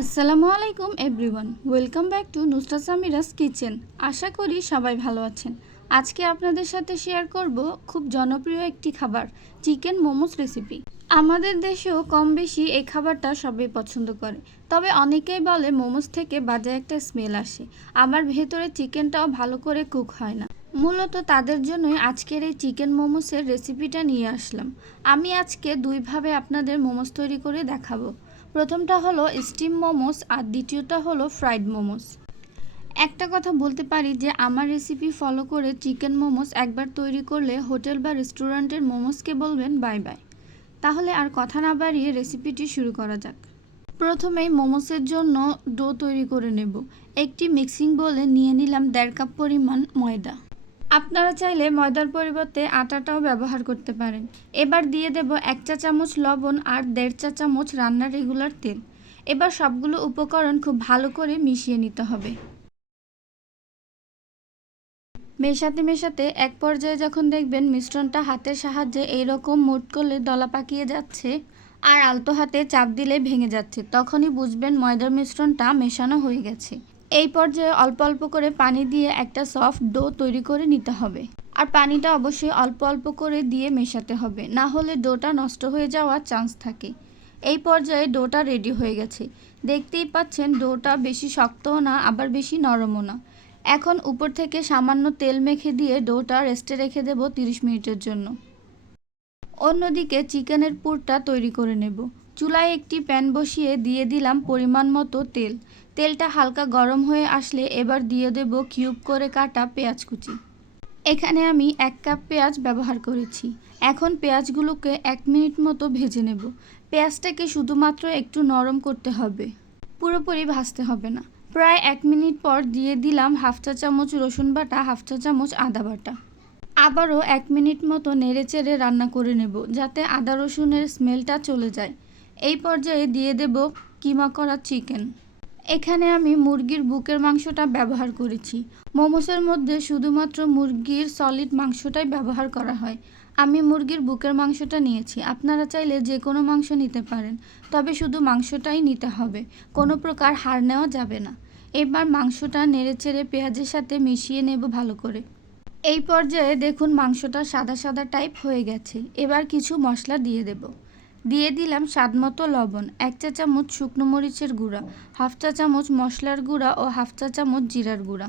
আসসালামু আলাইকুম everyone welcome back to Nusra Samira's kitchen আশা করি সবাই ভালো আছেন। আজকে আপনাদের সাথে শেয়ার করব খুব জনপ্রিয় একটি খাবার চিকেন মোমোস রেসিপি আমাদের দেশেও কম বেশি এই খাবারটা সবাই পছন্দ করে। তবে অনেকেই বলে মোমোস থেকে বাজে একটা স্মেল আসে। আমার ভেতরে চিকেনটাও ভালো করে কুক হয় না। মূলত তাদের জন্যই আজকের এই চিকেন মোমোসের রেসিপিটা নিয়ে আসলাম। আমি আজকে দুইভাবে আপনাদের মোমোস তৈরি করে দেখাবো। প্রথমটা হলো স্টিম মোমোস আর দ্বিতীয়টা হলো ফ্রাইড মোমোস। একটা কথা বলতে পারি যে, আমার রেসিপি ফলো করে চিকেন মোমোস একবার তৈরি করলে হোটেল বা রেস্টুরেন্টের মোমোসকে বলবেন বাই বাই। তাহলে আর কথা না বাড়িয়ে রেসিপিটি শুরু করা যাক। প্রথমেই মোমোসের জন্য ডো তৈরি করে নেব। একটি মিক্সিং বলে নিয়ে নিলাম দেড় কাপ পরিমাণ ময়দা। আপনারা চাইলে ময়দার পরিবর্তে আটাটাও ব্যবহার করতে পারেন। এবার দিয়ে দেব এক চা চামচ লবণ আর দেড় চা চামচ রান্নার রেগুলার তেল। এবার সবগুলো উপকরণ খুব ভালো করে মিশিয়ে নিতে হবে। মেশাতে মেশাতে এক পর্যায়ে যখন দেখবেন মিশ্রণটা হাতের সাহায্যে এইরকম মুট করলে দলা পাকিয়ে যাচ্ছে আর আলতো হাতে চাপ দিলে ভেঙে যাচ্ছে, তখনই বুঝবেন ময়দার মিশ্রণটা মেশানো হয়ে গেছে। এই পর্যায়ে অল্প অল্প করে পানি দিয়ে একটা সফট ডো তৈরি করে নিতে হবে। আর পানিটা অবশ্যই অল্প অল্প করে দিয়ে মেশাতে হবে, না হলে ডোটা নষ্ট হয়ে যাওয়ার চান্স থাকে। এই পর্যায়ে ডোটা রেডি হয়ে গেছে। দেখতেই পাচ্ছেন ডোটা বেশি শক্তও না, আবার বেশি নরমও না। এখন উপর থেকে সামান্য তেল মেখে দিয়ে ডোটা রেস্টে রেখে দেব তিরিশ মিনিটের জন্য। অন্যদিকে চিকেনের পুরটা তৈরি করে নেব। চুলায় একটি প্যান বসিয়ে দিয়ে দিলাম পরিমাণ মতো তেল। তেলটা হালকা গরম হয়ে আসলে এবার দিয়ে দেব কিউব করে কাটা পেঁয়াজ কুচি। এখানে আমি এক কাপ পেঁয়াজ ব্যবহার করেছি। এখন পেঁয়াজগুলোকে এক মিনিট মতো ভেজে নেব। পেঁয়াজটাকে শুধুমাত্র একটু নরম করতে হবে। পুরোপুরি ভাজতে হবে না। প্রায় এক মিনিট পর দিয়ে দিলাম হাফ চা চামচ রসুন বাটা, হাফ চা চামচ আদা বাটা। আবারও এক মিনিট মতো নেড়ে চেড়ে রান্না করে নেব যাতে আদা রসুনের স্মেলটা চলে যায়। এই পর্যায়ে দিয়ে দেব কিমা করা চিকেন। এখানে আমি মুরগির বুকের মাংসটা ব্যবহার করেছি। মোমোসের মধ্যে শুধুমাত্র মুরগির সলিড মাংসটাই ব্যবহার করা হয়। আমি মুরগির বুকের মাংসটা নিয়েছি। আপনারা চাইলে যে কোনো মাংস নিতে পারেন, তবে শুধু মাংসটাই নিতে হবে। কোনো প্রকার হাড় নেওয়া যাবে না। এবার মাংসটা নেড়েচেড়ে পেঁয়াজের সাথে মিশিয়ে নেব ভালো করে। এই পর্যায়ে দেখুন মাংসটা সাদা সাদা টাইপ হয়ে গেছে। এবার কিছু মশলা দিয়ে দেব। দিয়ে দিলাম স্বাদমতো লবণ, এক চা চামচ শুকনো মরিচের গুঁড়া, হাফ চা চামচ মশলার গুঁড়া ও হাফ চা চামচ জিরার গুঁড়া।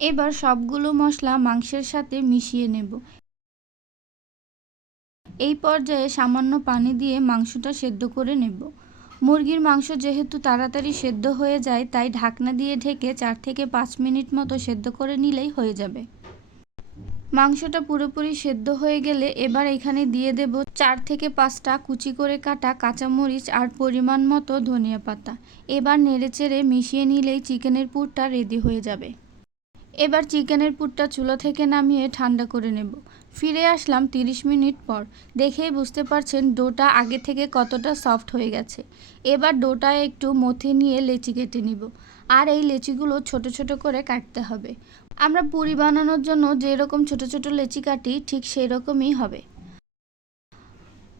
এবার সবগুলো মশলা মাংসের সাথে মিশিয়ে নেব। এই পর্যায়ে সামান্য পানি দিয়ে মাংসটা সেদ্ধ করে নেব। মুরগির মাংস যেহেতু তাড়াতাড়ি সেদ্ধ হয়ে যায়, তাই ঢাকনা দিয়ে ঢেকে চার থেকে পাঁচ মিনিট মতো সেদ্ধ করে নিলেই হয়ে যাবে। মাংসটা পুরোপুরি সেদ্ধ হয়ে গেলে এবার এখানে দিয়ে দেব চার থেকে পাঁচটা কুচি করে কাটা কাঁচামরিচ আর পরিমাণ মতো ধনিয়া পাতা। এবার নেড়েচেড়ে মিশিয়ে নিলেই চিকেনের পুরটা রেডি হয়ে যাবে। এবার চিকেনের পুরটা চুলো থেকে নামিয়ে ঠান্ডা করে নেব। ফিরে আসলাম 30 মিনিট পর। দেখেই বুঝতে পারছেন ডোটা আগে থেকে কতটা সফট হয়ে গেছে। এবার ডোটা একটু মথে নিয়ে লেচি কেটে নিব। আর এই লেচিগুলো ছোট ছোট করে কাটতে হবে। আমরা পুরি বানানোর জন্য যেরকম ছোট ছোট লেচি কাটি, ঠিক সেই রকমই হবে।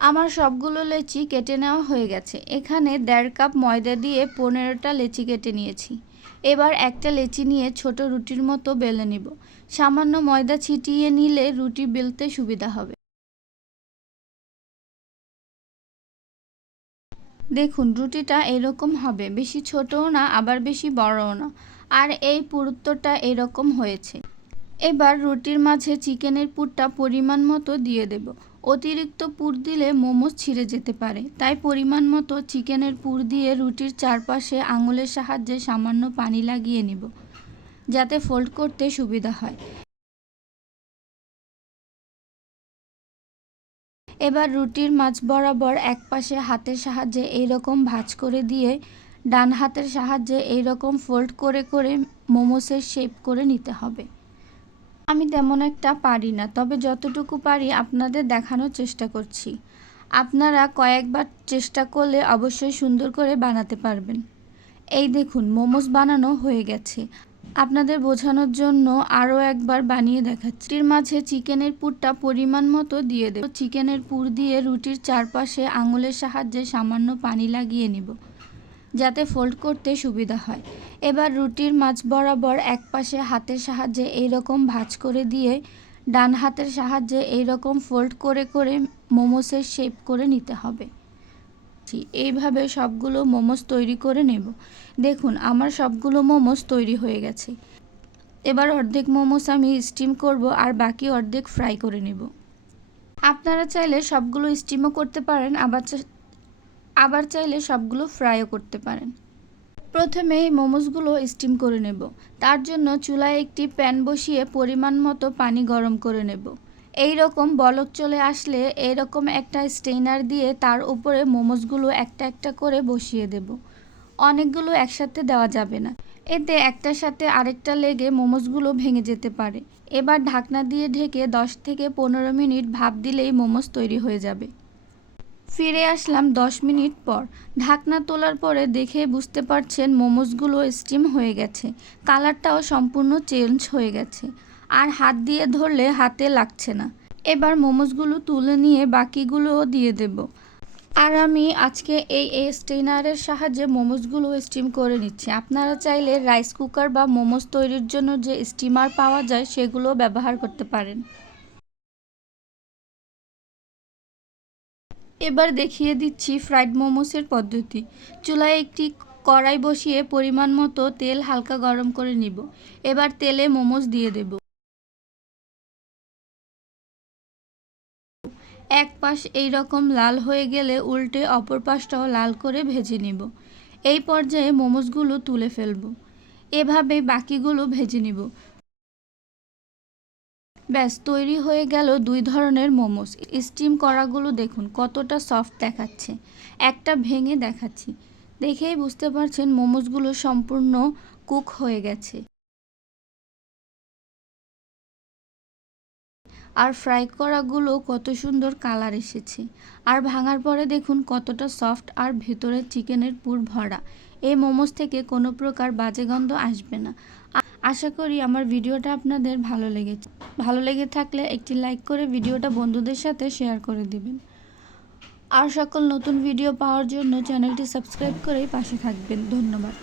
আমার সবগুলো লেচি কেটে নেওয়া হয়ে গেছে। এখানে দেড় কাপ ময়দা দিয়ে পনেরোটা লেচি কেটে নিয়েছি। এবার একটা লেচি নিয়ে ছোট রুটির মতো বেলে নিব। সামান্য ময়দা ছিটিয়ে নিলে রুটি বেলতে সুবিধা হবে। দেখুন, রুটিটা এরকম হবে। বেশি ছোটও না, আবার বেশি বড়ও না। আর এই পুরুত্বটা এরকম হয়েছে। এবার রুটির মাঝে চিকেনের পুরটা পরিমাণ মতো দিয়ে দেব। অতিরিক্ত পুর দিলে মোমো ছিঁড়ে যেতে পারে। তাই পরিমাণ মতো চিকেনের পুর দিয়ে রুটির চারপাশে আঙুলের সাহায্যে সামান্য পানি লাগিয়ে নিব, যাতে ফোল্ড করতে সুবিধা হয়। এবার রুটির মাছ বরাবর এক পাশে হাতের সাহায্যে এইরকম ভাঁজ করে দিয়ে ডান হাতের সাহায্যে এইরকম ফোল্ড করে করে মোমোসের শেপ করে নিতে হবে। আমি তেমন একটা পারি না, তবে যতটুকু পারি আপনাদের দেখানোর চেষ্টা করছি। আপনারা কয়েকবার চেষ্টা করলে অবশ্যই সুন্দর করে বানাতে পারবেন। এই দেখুন, মোমোস বানানো হয়ে গেছে। আপনাদের বোঝানোর জন্য আরও একবার বানিয়ে দেখাচ্ছি। রুটির মাঝে চিকেনের পুরটা পরিমাণ মতো দিয়ে দেব। চিকেনের পুর দিয়ে রুটির চারপাশে আঙুলের সাহায্যে সামান্য পানি লাগিয়ে নিব, যাতে ফোল্ড করতে সুবিধা হয়। এবার রুটির মাঝ বরাবর এক পাশে হাতের সাহায্যে এইরকম ভাঁজ করে দিয়ে ডান হাতের সাহায্যে এইরকম ফোল্ড করে করে মোমোসের শেপ করে নিতে হবে। এইভাবে সবগুলো মোমোস তৈরি করে নেব। দেখুন, আমার সবগুলো মোমোস তৈরি হয়ে গেছে। এবার অর্ধেক মোমোস আমি স্টিম করব আর বাকি অর্ধেক ফ্রাই করে নেব। আপনারা চাইলে সবগুলো স্টিমও করতে পারেন, আবার আবার চাইলে সবগুলো ফ্রাইও করতে পারেন। প্রথমে মোমোসগুলো স্টিম করে নেব। তার জন্য চুলায় একটি প্যান বসিয়ে পরিমাণ মতো পানি গরম করে নেব। এই রকম বলক চলে আসলে এরকম একটা স্টেইনার দিয়ে তার উপরে মোমোসগুলো একটা একটা করে বসিয়ে দেব। অনেকগুলো একসাথে দেওয়া যাবে না। এতে একটার সাথে আরেকটা লেগে মোমোসগুলো ভেঙে যেতে পারে। এবার ঢাকনা দিয়ে ঢেকে 10 থেকে পনেরো মিনিট ভাপ দিলেই মোমোস তৈরি হয়ে যাবে। ফিরে আসলাম 10 মিনিট পর। ঢাকনা তোলার পরে দেখে বুঝতে পারছেন মোমোসগুলো স্টিম হয়ে গেছে। কালারটাও সম্পূর্ণ চেঞ্জ হয়ে গেছে। আর হাত দিয়ে ধরলে হাতে লাগছে না। এবার মোমোসগুলো তুলে নিয়ে বাকিগুলোও দিয়ে দেব। আর আমি আজকে এই স্টেনারের সাহায্যে মোমোসগুলো স্টিম করে নিচ্ছি। আপনারা চাইলে রাইস কুকার বা মোমোস তৈরির জন্য যে স্টিমার পাওয়া যায় সেগুলো ব্যবহার করতে পারেন। এবার দেখিয়ে দিচ্ছি ফ্রাইড মোমোসের পদ্ধতি। চুলায় একটি কড়াই বসিয়ে পরিমাণ মতো তেল হালকা গরম করে নিব। এবার তেলে মোমোস দিয়ে দেব। এক পাশ এই রকম লাল হয়ে গেলে উল্টে অপর পাশটাও লাল করে ভেজে নিব। এই পর্যায়ে মোমোসগুলো তুলে ফেলব। এভাবে বাকিগুলো ভেজে নিব। ব্যাস, তৈরি হয়ে গেল দুই ধরনের মোমোস স্টিম করাগুলো দেখুন, কতটা সফট দেখাচ্ছে। একটা ভেঙে দেখাচ্ছি। দেখেই বুঝতে পারছেন মোমোসগুলো সম্পূর্ণ কুক হয়ে গেছে। আর ফ্রাই করাগুলো কত সুন্দর কালার এসেছে। আর ভাঙার পরে দেখুন কতটা সফট আর ভেতরে চিকেনের পুর ভরা। এই মোমোস থেকে কোনো প্রকার বাজে গন্ধ আসবে না। আশা করি আমার ভিডিওটা আপনাদের ভালো লেগেছে। ভালো লেগে থাকলে একটি লাইক করে ভিডিওটা বন্ধুদের সাথে শেয়ার করে দিবেন। আর সকল নতুন ভিডিও পাওয়ার জন্য চ্যানেলটি সাবস্ক্রাইব করেই পাশে থাকবেন। ধন্যবাদ।